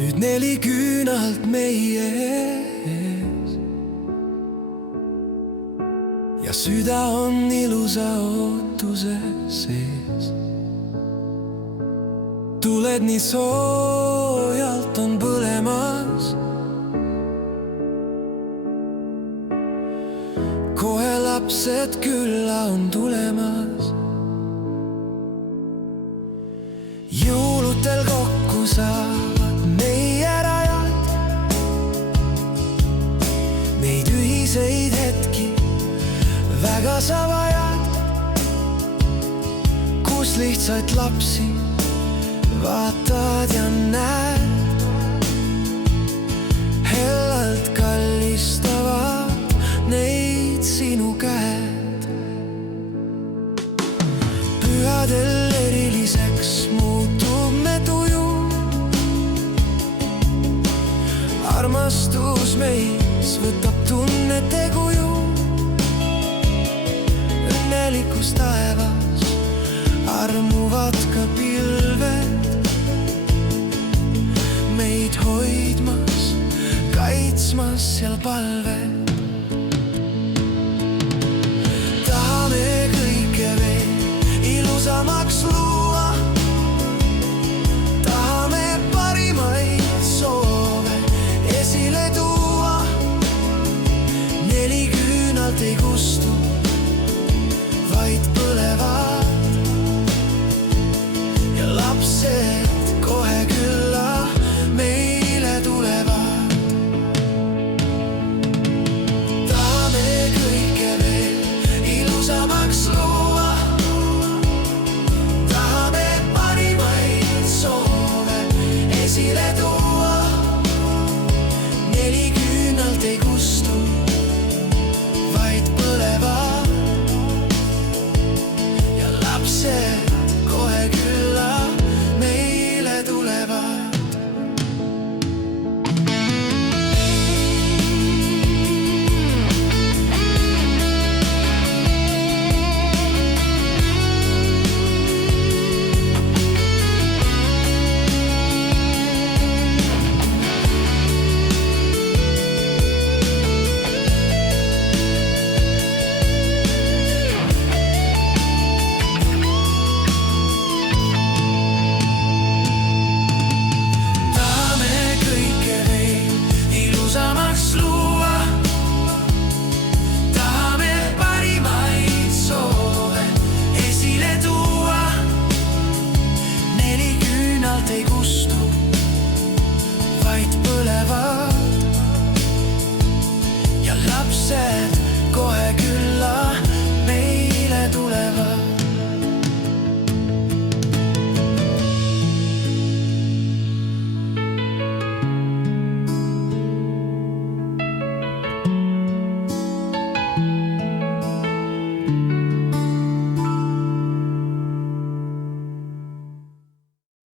nüüd 4 küünalt meie ees ja süda on ilusa ootuse sees. Tuled nii soojalt on põlemas, kohe lapsed külla on tulemas. Jõulutel kokku saavad meie rajad, neid ühiseid hetki väga sa vajad, kus lihtsalt lapsi vaatad ja näed, hellalt kallistavad neid sinu käed. Pühadel eriliseks muutub me tuju, armastus meis võtab tunnete kuju. Õnnelikus taevas armuvad ka pilved, meid hoidmas, kaitsmas seal palved.